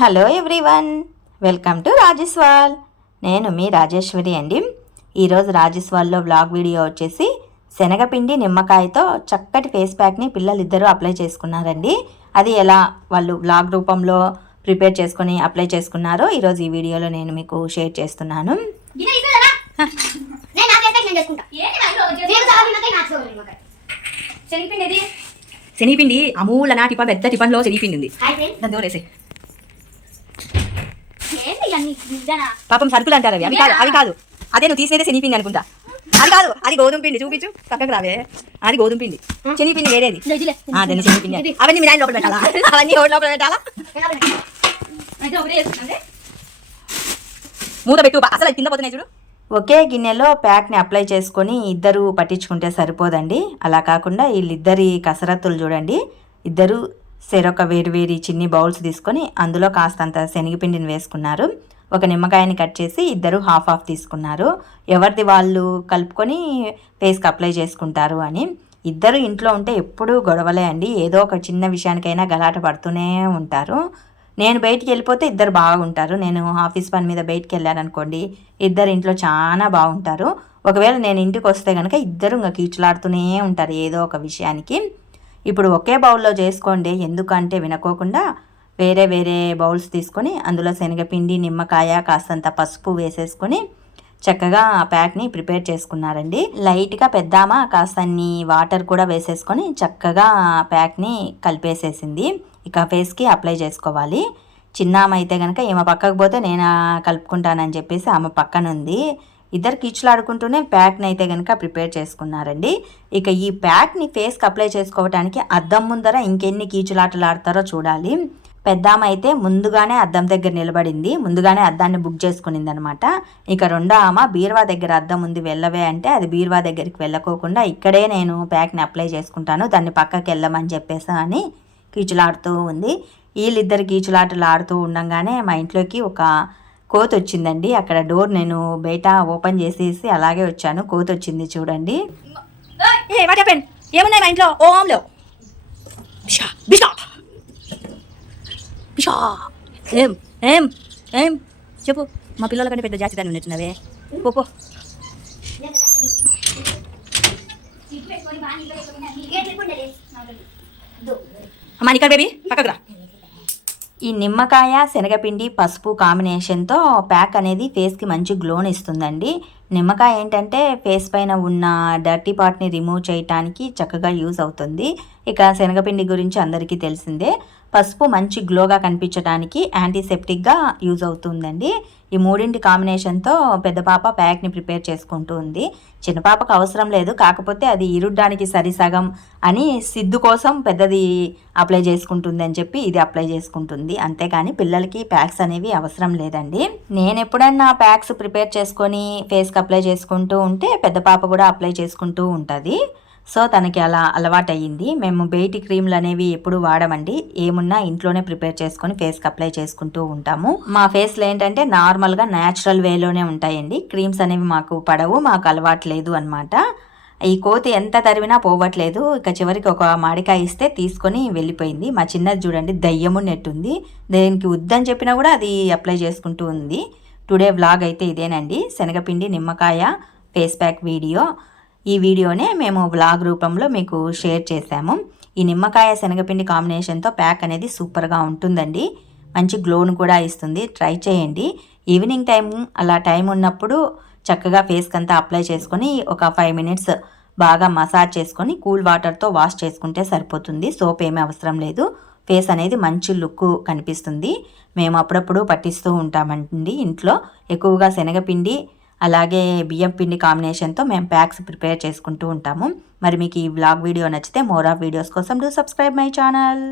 Hello everyone welcome to రాజేశ్వాల్. నేను మీ రాజేశ్వరి అండి. ఈరోజు రాజేశ్వాల్లో బ్లాగ్ వీడియో వచ్చేసి శనగపిండి నిమ్మకాయతో చక్కటి ఫేస్ ప్యాక్ని పిల్లలు ఇద్దరు అప్లై చేసుకున్నారండి. అది ఎలా వాళ్ళు బ్లాగ్ రూపంలో ప్రిపేర్ చేసుకొని అప్లై చేసుకున్నారో ఈరోజు ఈ వీడియోలో నేను మీకు షేర్ చేస్తున్నాను. శనిపిండి అమూల నా టిఫన్ పెద్ద టిఫన్లో శనిపిండి ఉంది. దాని పాపం సరుకులు అంటారు అవి. అవి కాదు అవి కాదు. అదే నువ్వు తీసేదే శనిపిండి అనుకుంటా. అది కాదు అది గోధుమ పిండి. చూపించు పక్కకు రావే. అది గోధుమ పిండి. శనిపిండి వేరేది. దాన్ని శనిపిండి అవన్నీ మీ నాయన లోపల పెట్టాలా? అవన్నీ ఓడి లోపల పెట్టాలా? మూత పెట్టు అసలు కింద పోతున్నాయి చూడు. ఒకే గిన్నెలో ప్యాక్ని అప్లై చేసుకొని ఇద్దరు పట్టించుకుంటే సరిపోదండి. అలా కాకుండా వీళ్ళిద్దరి కసరత్తులు చూడండి. ఇద్దరు సెరొక వేరువేరి చిన్ని బౌల్స్ తీసుకొని అందులో కాస్తంత శనగపిండిని వేసుకున్నారు. ఒక నిమ్మకాయని కట్ చేసి ఇద్దరు హాఫ్ హాఫ్ తీసుకున్నారు. ఎవరిది వాళ్ళు కలుపుకొని ఫేస్కి అప్లై చేసుకుంటారు అని. ఇద్దరు ఇంట్లో ఉంటే ఎప్పుడూ గొడవలే అండి. ఏదో ఒక చిన్న విషయానికైనా గలాట పడుతూనే ఉంటారు. నేను బయటికి వెళ్ళిపోతే ఇద్దరు బాగుంటారు. నేను ఆఫీస్ పని మీద బయటికి వెళ్ళాను అనుకోండి ఇద్దరు ఇంట్లో చాలా బాగుంటారు. ఒకవేళ నేను ఇంటికి వస్తే కనుక ఇద్దరు ఇంకా కీచులాడుతూనే ఉంటారు ఏదో ఒక విషయానికి. ఇప్పుడు ఒకే బౌల్లో చేసుకోండి. ఎందుకంటే వినకోకుండా వేరే వేరే బౌల్స్ తీసుకొని అందులో శనగపిండి నిమ్మకాయ కాస్తంత పసుపు వేసేసుకొని చక్కగా ఆ ప్యాక్ని ప్రిపేర్ చేసుకున్నారండి. లైట్గా పెద్దామా కాస్తన్ని వాటర్ కూడా వేసేసుకొని చక్కగా ఆ ప్యాక్ని కలిపేసేసింది. ఇక ఫేస్కి అప్లై చేసుకోవాలి. చిన్న అయితే కనుక ఈమె పక్కకు పోతే నేను కలుపుకుంటానని చెప్పేసి ఆమె పక్కన ఉంది ఇద్దరు కిచ్లాడుకుంటూనే ప్యాక్ని అయితే కనుక ప్రిపేర్ చేసుకున్నారండి. ఇక ఈ ప్యాక్ని ఫేస్కి అప్లై చేసుకోవడానికి అద్దం ముందర ఇంకెన్ని కీచులాటలు ఆడతారో చూడాలి. పెద్దామ అయితే ముందుగానే అద్దం దగ్గర నిలబడింది. ముందుగానే అద్దాన్ని బుక్ చేసుకునింది అనమాట ఇక రెండో ఆమె బీర్వా దగ్గర అద్దం ఉంది వెళ్ళవే అంటే అది బీర్వా దగ్గరికి వెళ్ళకోకుండా ఇక్కడే నేను ప్యాక్ని అప్లై చేసుకుంటాను దాన్ని పక్కకి వెళ్ళమని చెప్పేసి అని కీచులాడుతూ ఉంది. వీళ్ళిద్దరు కీచులాటలు ఆడుతూ ఉండగానే మా ఇంట్లోకి ఒక కోత వచ్చిందండి అక్కడ డోర్ నేను బయట ఓపెన్ చేసేసి అలాగే వచ్చాను. కోత వచ్చింది చూడండి ఏ ఏమున్నాయి మా ఇంట్లో? ఓంలో బిషా ఏం ఏం ఏం? చెప్పు. మా పిల్లల కంటే పెద్ద జాతి దాన్ని ఉన్నట్టున్నావే. పోపో అమ్మా ఇక్కడ బేబీ పక్కకు రా. ఈ నిమ్మకాయ శనగపిండి పసుపు కాంబినేషన్తో ప్యాక్ అనేది ఫేస్కి మంచి గ్లోని ఇస్తుందండి. నిమ్మకాయ ఏంటంటే ఫేస్ పైన ఉన్న డర్టీ పార్ట్ని రిమూవ్ చేయటానికి చక్కగా యూజ్ అవుతుంది. ఇక శనగపిండి గురించి అందరికీ తెలిసిందే. పసుపు మంచి గ్లోగా కనిపించడానికి యాంటీసెప్టిక్గా యూజ్ అవుతుందండి. ఈ మూడింటి కాంబినేషన్తో పెద్ద పాప ప్యాక్ని ప్రిపేర్ చేసుకుంటూ ఉంది. చిన్న పాపకు అవసరం లేదు కాకపోతే అది ఇరుడ్డానికి సరిసగం అని సిద్ధు కోసం పెద్దది అప్లై చేసుకుంటుంది అని చెప్పి ఇది అప్లై చేసుకుంటుంది. అంతేగాని పిల్లలకి ప్యాక్స్ అనేవి అవసరం లేదండి. నేను ఎప్పుడన్నా ప్యాక్స్ ప్రిపేర్ చేసుకొని ఫేస్కి అప్లై చేసుకుంటూ ఉంటే పెద్ద పాప కూడా అప్లై చేసుకుంటూ ఉంటుంది. సో తనకి అలా అలవాటయ్యింది. మేము బయటి క్రీమ్లు అనేవి ఎప్పుడు వాడమండి. ఏమున్నా ఇంట్లోనే ప్రిపేర్ చేసుకొని ఫేస్కి అప్లై చేసుకుంటూ ఉంటాము. మా ఫేస్లో ఏంటంటే నార్మల్గా న్యాచురల్ వేలోనే ఉంటాయండి. క్రీమ్స్ అనేవి మాకు పడవు మాకు అలవాట్లేదు అనమాట ఈ కోతి ఎంత తరివినా పోవట్లేదు. ఇక చివరికి ఒక మాడికాయ ఇస్తే తీసుకొని వెళ్ళిపోయింది. మా చిన్నది చూడండి దయ్యము నెట్టుంది. దేనికి వద్దని చెప్పినా కూడా అది అప్లై చేసుకుంటూ ఉంది. టుడే వ్లాగ్ అయితే ఇదేనండి. శనగపిండి నిమ్మకాయ ఫేస్ ప్యాక్ వీడియో. ఈ వీడియోనే మేము వ్లాగ్ రూపంలో మీకు షేర్ చేశాము. ఈ నిమ్మకాయ శనగపిండి కాంబినేషన్తో ప్యాక్ అనేది సూపర్గా ఉంటుందండి. మంచి గ్లోను కూడా ఇస్తుంది. ట్రై చేయండి. ఈవినింగ్ టైం అలా టైం ఉన్నప్పుడు చక్కగా ఫేస్కి అంతా అప్లై చేసుకొని ఒక ఫైవ్ మినిట్స్ బాగా మసాజ్ చేసుకొని కూల్ వాటర్తో వాష్ చేసుకుంటే సరిపోతుంది. సోప్ ఏమీ అవసరం లేదు. ఫేస్ అనేది మంచి లుక్ కనిపిస్తుంది. మేము అప్పుడప్పుడు పట్టిస్తూ ఉంటామండి ఇంట్లో. ఎక్కువగా శనగపిండి అలాగే బియ్యం పిండి కాంబినేషన్తో మేము ప్యాక్స్ ప్రిపేర్ చేసుకుంటూ ఉంటాము. మరి మీకు ఈ బ్లాగ్ వీడియో నచ్చితే మోర్ ఆఫ్ వీడియోస్ కోసం డూ సబ్స్క్రైబ్ మై ఛానల్.